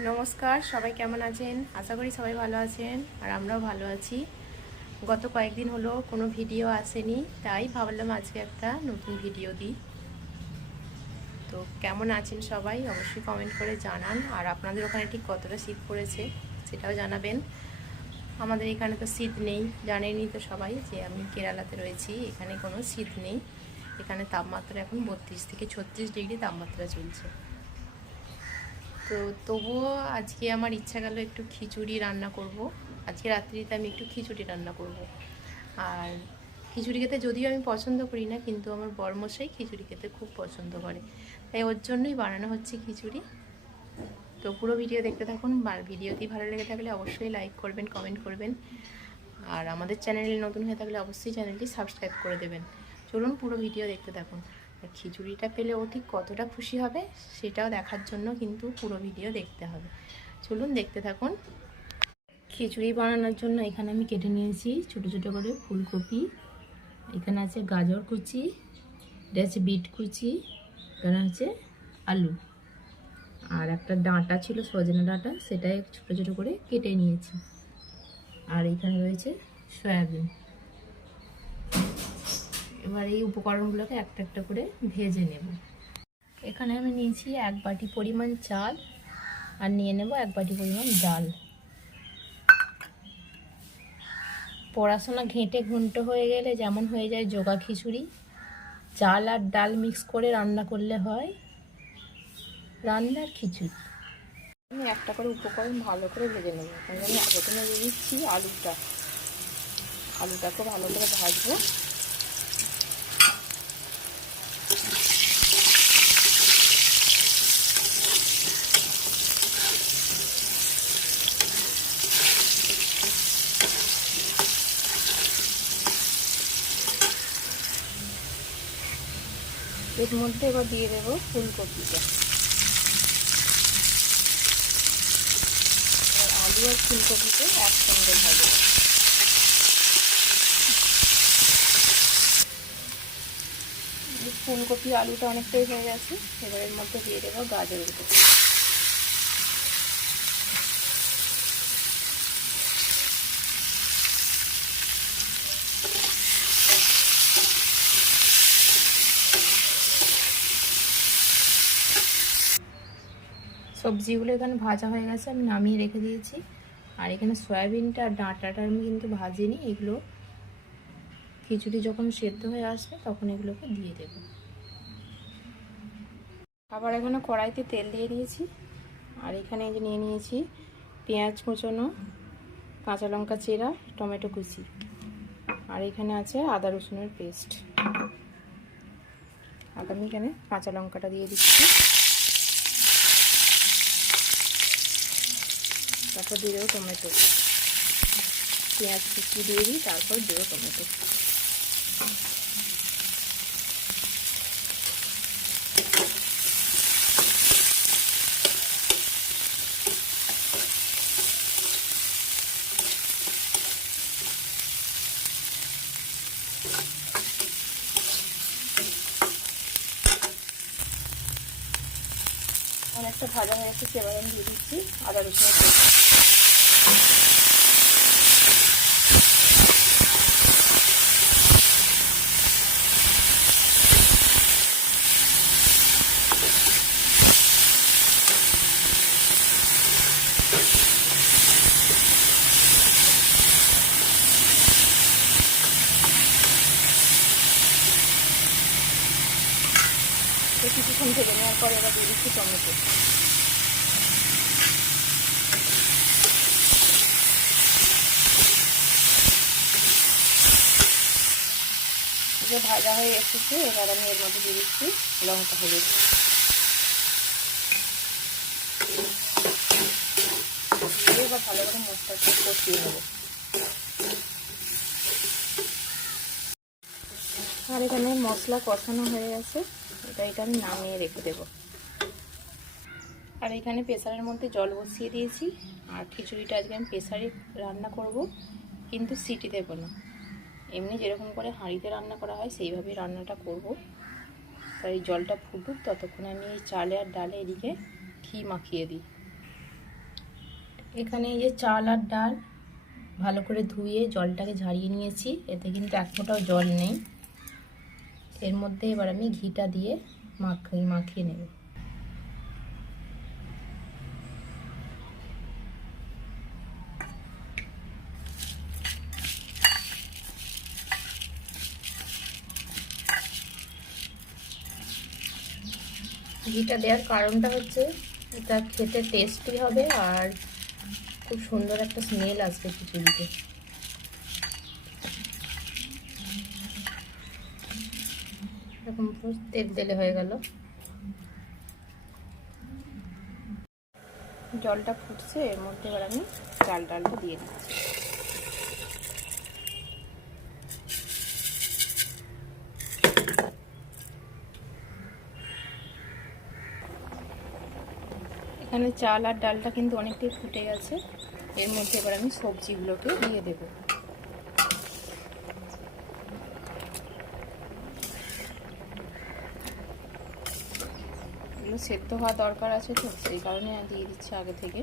নমস্কার, সবাই কেমন আছেন? আশা করি সবাই ভালো আছেন আর আমরাও ভালো আছি। গত কয়েকদিন হলো কোনো ভিডিও আসেনি, তাই ভাবলাম আজকে একটা নতুন ভিডিও দিই। তো কেমন আছেন সবাই অবশ্যই কমেন্ট করে জানান, আর আপনাদের ওখানে ঠিক কতটা শীত পড়েছে সেটাও জানাবেন। আমাদের এখানে তো শীত নেই, জানেনই তো সবাই যে আমি কেরালাতে রয়েছি, এখানে কোনো শীত নেই। এখানে তাপমাত্রা এখন 32 থেকে 36 ডিগ্রি তাপমাত্রা চলছে। তো তবুও আজকে আমার ইচ্ছা গেল একটু খিচুড়ি রান্না করব। আজকে রাত্রিতে আমি একটু খিচুড়ি রান্না করব। আর খিচুড়ি খেতে যদিও আমি পছন্দ করি না, কিন্তু আমার বরমশাই খিচুড়ি খেতে খুব পছন্দ করে, তাই ওর জন্যই বানানো হচ্ছে খিচুড়ি। তো পুরো ভিডিও দেখতে থাকুন, আর ভিডিওটি ভালো লেগে থাকলে অবশ্যই লাইক করবেন, কমেন্ট করবেন, আর আমাদের চ্যানেলে নতুন হয়ে থাকলে অবশ্যই চ্যানেলটি সাবস্ক্রাইব করে দেবেন। চলুন পুরো ভিডিও দেখতে থাকুন। আর খিচুড়িটা পেলে ও ঠিক কতটা খুশি হবে সেটাও দেখার জন্য কিন্তু পুরো ভিডিও দেখতে হবে। চলুন দেখতে থাকুন। খিচুড়ি বানানোর জন্য এখানে আমি কেটে নিয়েছি ছোটো ছোটো করে ফুলকপি, এখানে আছে গাজর কুচি, এটা আছে বিট কুচি, এখানে আছে আলু, আর একটা ডাঁটা ছিল সজনে ডাঁটা, সেটাই ছোটো ছোটো করে কেটে নিয়েছি, আর এখানে রয়েছে সয়াবিন। এবার এই উপকরণগুলোকে একটা একটা করে ভেজে নেব। এখানে আমি নিয়েছি 1 বাটি পরিমাণ চাল, আর নিয়ে নেব 1 বাটি পরিমাণ ডাল। পড়াশোনা ঘেঁটে ঘুঁটো হয়ে গেলে যেমন হয়ে যায় জোগা খিচুড়ি, চাল আর ডাল মিক্স করে রান্না করলে হয় রান্নার খিচুড়ি। আমি একটা করে উপকরণ ভালো করে ভেজে নেব। তাহলে আমি প্রথমে দিয়ে দিচ্ছি আলুটাকে ভালো করে ভাজবো। এর মধ্যে এবার দিয়ে দেবো ফুলকপিটা। আলু আর ফুলকপিকে একসঙ্গে ভাজবো। ফুলকপি আলুটা অনেকটাই হয়ে গেছে, এবার এর মধ্যে দিয়ে দেবো গাজরগুলো। সবজিগুলো এখানে ভাজা হয়ে গেছে, আমি নামিয়ে রেখে দিয়েছি। আর এখানে সয়াবিনটা আর ডাঁটাটা আমি কিন্তু ভাজিনি, এগুলো খিচুড়ি যখন সেদ্ধ হয়ে আসবে তখন এগুলোকে দিয়ে দেব। আবার এখানে কড়াইতে তেল দিয়ে দিয়েছি, আর এখানে এই যে নিয়ে নিয়েছি পেঁয়াজ কুচোনো, কাঁচা লঙ্কা চেরা, টমেটো কুচি, আর এখানে আছে আদা রসুনের পেস্ট। আর আমি এখানে কাঁচা লঙ্কাটা দিয়ে দিচ্ছি, তারপর দিয়ে দেবো টমেটো। পেঁয়াজ কুচি দিয়ে দিই, তারপর দেবো টমেটো। অনেকটা ভাজা হয়ে গেছে, এবার আমি দিয়ে দিচ্ছি আদা রসুনের পেস্ট। কিছুক্ষণ ভেজে নেওয়ার পর এবার দিয়ে দিচ্ছি টমেটো। যে ভাজা হয়ে এসেছে, এবার আমি এর মধ্যে দিয়ে দিচ্ছি লঙ্কা হলুদ। এবার ভালো করে মশলাটা কষিয়ে নেব। আর এখানে মশলা কষানো হয়ে গেছে, এটা আমি নামিয়ে রেখে দেব। আর এখানে প্রেসারের মধ্যে জল বসিয়ে দিয়েছি, আর খিচুড়িটা আজকে আমি প্রেসারে রান্না করব, কিন্তু সিটি দেব না। এমনি যেরকম করে হাঁড়িতে রান্না করা হয় সেইভাবেই রান্নাটা করব। তাই জলটা ফুটুক, ততক্ষণে আমি এই চালে আর ডালে এদিকে ঘি মাখিয়ে দিই। এখানে এই যে চাল আর ডাল ভালো করে ধুয়ে জলটাকে ঝারিয়ে নিয়েছি, এতে কিন্তু এক ফোঁটাও জল নেই। এর মধ্যে এবার আমি ঘিটা দিয়ে মাখিয়ে নেব। ঘিটা দেওয়ার কারণটা হচ্ছে এটা খেতে টেস্টি হবে আর খুব সুন্দর একটা স্মেল আসবে খিচুড়িতে। এরকম তেল তেলে হয়ে গেল। জলটা ফুটছে, এর মধ্যে এবার আমি ডালটা দিয়ে দিচ্ছি। এখানে চাল আর ডালটা কিন্তু অনেকটাই ফুটে গেছে। এর মধ্যে এবার আমি সবজিগুলোকে দিয়ে দেব। এগুলো সেদ্ধ হওয়া দরকার আছে, তো সেই কারণে দিয়ে দিচ্ছি আগে থেকে।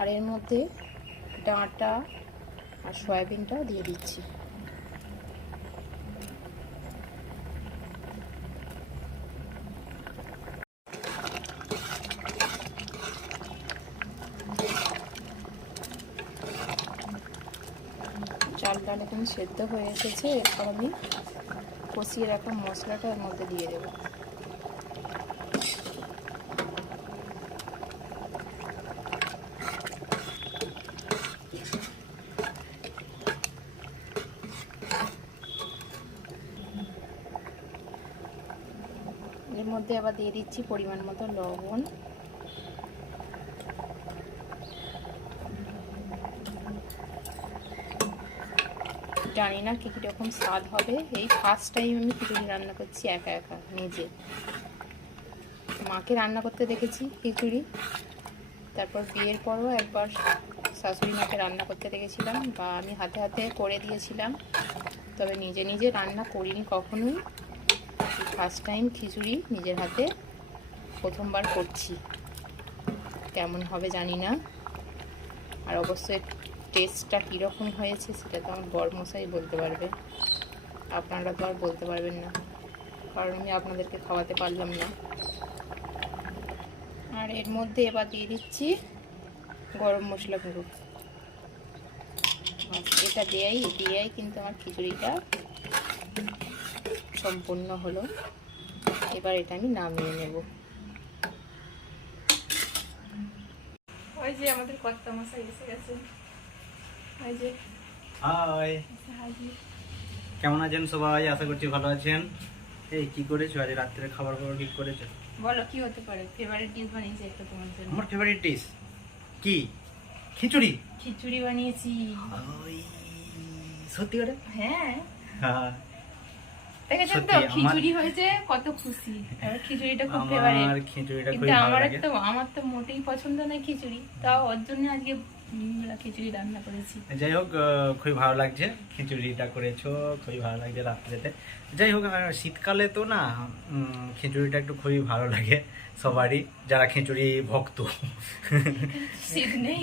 আর এর মধ্যে ডাঁটা আর সয়াবিনটাও দিয়ে দিচ্ছি। চাল ডাল এখন সেদ্ধ হয়ে এসেছে, এরপর আমি কষিয়ে রাখা মশলাটা এর মধ্যে দিয়ে দেবো। এর মধ্যে আবার দিয়ে দিচ্ছি পরিমাণ মতো লবণ। জানি না কীরকম স্বাদ হবে, এই ফার্স্ট টাইম আমি খিচুড়ি রান্না করছি একা একা নিজে। মাকে রান্না করতে দেখেছি খিচুড়ি, তারপর বিয়ের পরও একবার শাশুড়ি মাকে রান্না করতে দেখেছিলাম বা আমি হাতে হাতে করে দিয়েছিলাম, তবে নিজে নিজে রান্না করিনি কখনোই। ফার্স্ট টাইম খিচুড়ি নিজের হাতে প্রথমবার করছি, কেমন হবে জানি না। আর অবশ্যই টেস্টটা কীরকম হয়েছে সেটা তো আমার বরমশাই বলতে পারবে, আপনারা তো আর বলতে পারবেন না, কারণ আমি আপনাদেরকে খাওয়াতে পারলাম না। আর এর মধ্যে এবার দিয়ে দিচ্ছি গরম মশলা গুঁড়ো। এটা দিয়েই কিন্তু আমার খিচুড়িটা সম্পূর্ণ হলো। এবার এটা আমি নামিয়ে নেব। ওই যে আমাদের কর্তা মশাই এসে গেছে। ওই যে হাই, কেমন আছেন সবাই? আশা করছি ভালো আছেন। এই কি করেছো আজ রাত্রে? খাবার কি করেছো? বলো কি হতে পারে? ফেভারিট ডিশ বানিয়েছি একটা তোমার জন্য। আমার ফেভারিট ডিশ কি? খিচুড়ি। খিচুড়ি বানিয়েছি। ওই সত্যি করে? হ্যাঁ হ্যাঁ, দেখেছেন তো খিচুড়ি হয়েছে, কত খুশি। আর খিচুড়িটা খুব ফেভারিট। আমার খিচুড়িটা খুব কিন্তু ভালো লাগে। আমার তো মোটেই পছন্দ না খিচুড়ি, তাও ওর জন্য আজকে খিচুড়ি রান্না করেছি। যাই হোক, খুবই ভালো লাগছে খিচুড়িটা করেছো, খুবই ভালো লাগছে রাত্রেতে। যাই হোক, শীতকালে তো না খিচুড়িটা একটু খুবই ভালো লাগে সবারই, যারা খিচুড়ি ভক্ত। শীত নেই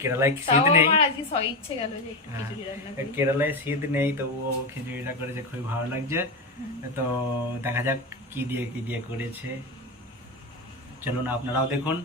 কেরালায় শীত নেই, আজকে ইচ্ছে গেল যে একটু খিচুড়ি রান্না করি। কেরালায় শীত নেই, তবুও খিচুড়িটা করেছে, খুবই ভালো লাগছে। তো দেখা যাক কি দিয়ে করেছে, চলুন আপনারাও দেখুন।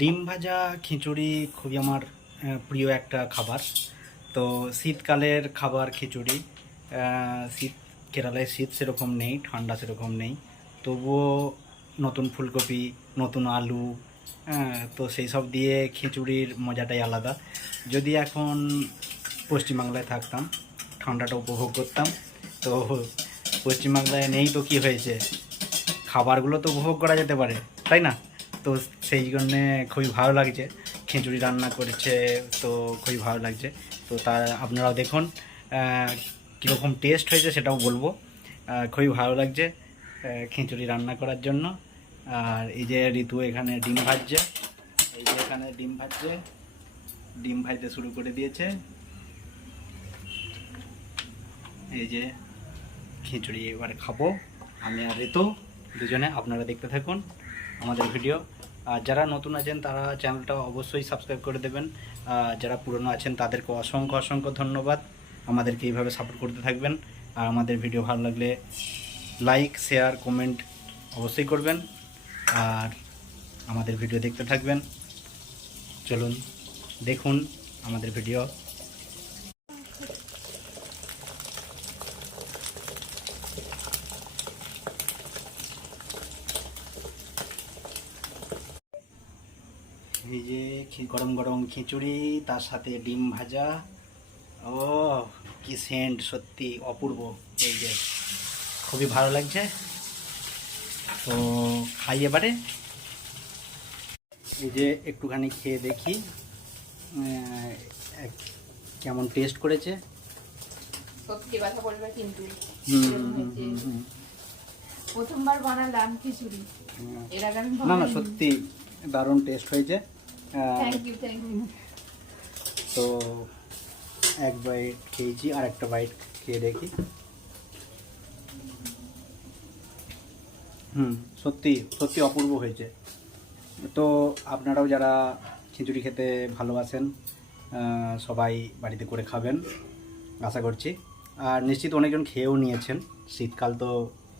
ডিম ভাজা খিচুড়ি খুবই আমার প্রিয় একটা খাবার। তো শীতকালের খাবার খিচুড়ি। শীত, কেরালায় শীত সেরকম নেই, ঠান্ডা সেরকম নেই, তবুও নতুন ফুলকপি, নতুন আলু, তো সেই সব দিয়ে খিচুড়ির মজাটাই আলাদা। যদি এখন পশ্চিমবাংলায় থাকতাম, ঠান্ডাটা উপভোগ করতাম। তো পশ্চিমবাংলায় নেই তো কি হয়েছে, খাবারগুলো তো উপভোগ করা যেতে পারে, তাই না? তো সেই জন্যে খুবই ভালো লাগছে, খিচুড়ি রান্না করেছে তো খুবই ভালো লাগছে। তো তা আপনারাও দেখুন কীরকম টেস্ট হয়েছে সেটাও বলবো। খুবই ভালো লাগছে খিচুড়ি রান্না করার জন্য। আর এই যে ঋতু এখানে ডিম ভাজছে, এই যে এখানে ডিম ভাজছে, ডিম ভাজতে শুরু করে দিয়েছে। এই যে খিচুড়ি এবারে খাবো আমি আর ঋতু দুজনে, আপনারা দেখতে থাকুন আমাদের ভিডিও। আর যারা নতুন আছেন তারা চ্যানেলটা অবশ্যই সাবস্ক্রাইব করে দেবেন, যারা পুরনো আছেন তাদেরকে অসংখ্য অসংখ্য ধন্যবাদ। আমাদেরকে এইভাবে সাপোর্ট করতে থাকবেন। আর আমাদের ভিডিও ভালো লাগলে লাইক শেয়ার কমেন্ট অবশ্যই করবেন, আর আমাদের ভিডিও দেখতে থাকবেন। চলুন দেখুন আমাদের ভিডিও। এই যে গরম গরম খিচুড়ি, তার সাথে ডিম ভাজা। ও কি সেন্ট, সত্যি অপূর্ব। এই যে খুবই ভালো লাগছে, তো খাই এবারে। এই যে একটুখানি খেয়ে দেখি কেমন টেস্ট করেছে। সত্যি কথা বলবে কিন্তু হুম। প্রথমবার বানালাম খিচুড়ি, এর আগে আমি না না, সত্যি দারুণ টেস্ট হয়েছে। Thank you. তো এক বাইট খেয়েছি, আর একটা বাইট খেয়ে দেখি। সত্যি সত্যি অপূর্ব হয়েছে। তো আপনারাও যারা খিচুড়ি খেতে ভালোবাসেন সবাই বাড়িতে করে খাবেন আশা করছি। আর নিশ্চিত অনেকজন খেয়েও নিয়েছেন, শীতকাল তো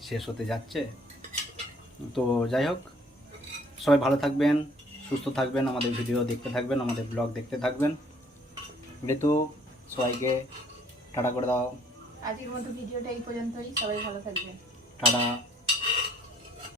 শেষ হতে যাচ্ছে। তো যাই হোক, সবাই ভালো থাকবেন, সুস্থ থাকবেন, আমাদের ভিডিও দেখতে থাকবেন, আমাদের ব্লগ দেখতে থাকবেন। ঋতু সবাইকে টাটা করে দাও। আজকের মতো ভিডিওটা এই পর্যন্তই, সবাই ভালো থাকবেন, টাটা।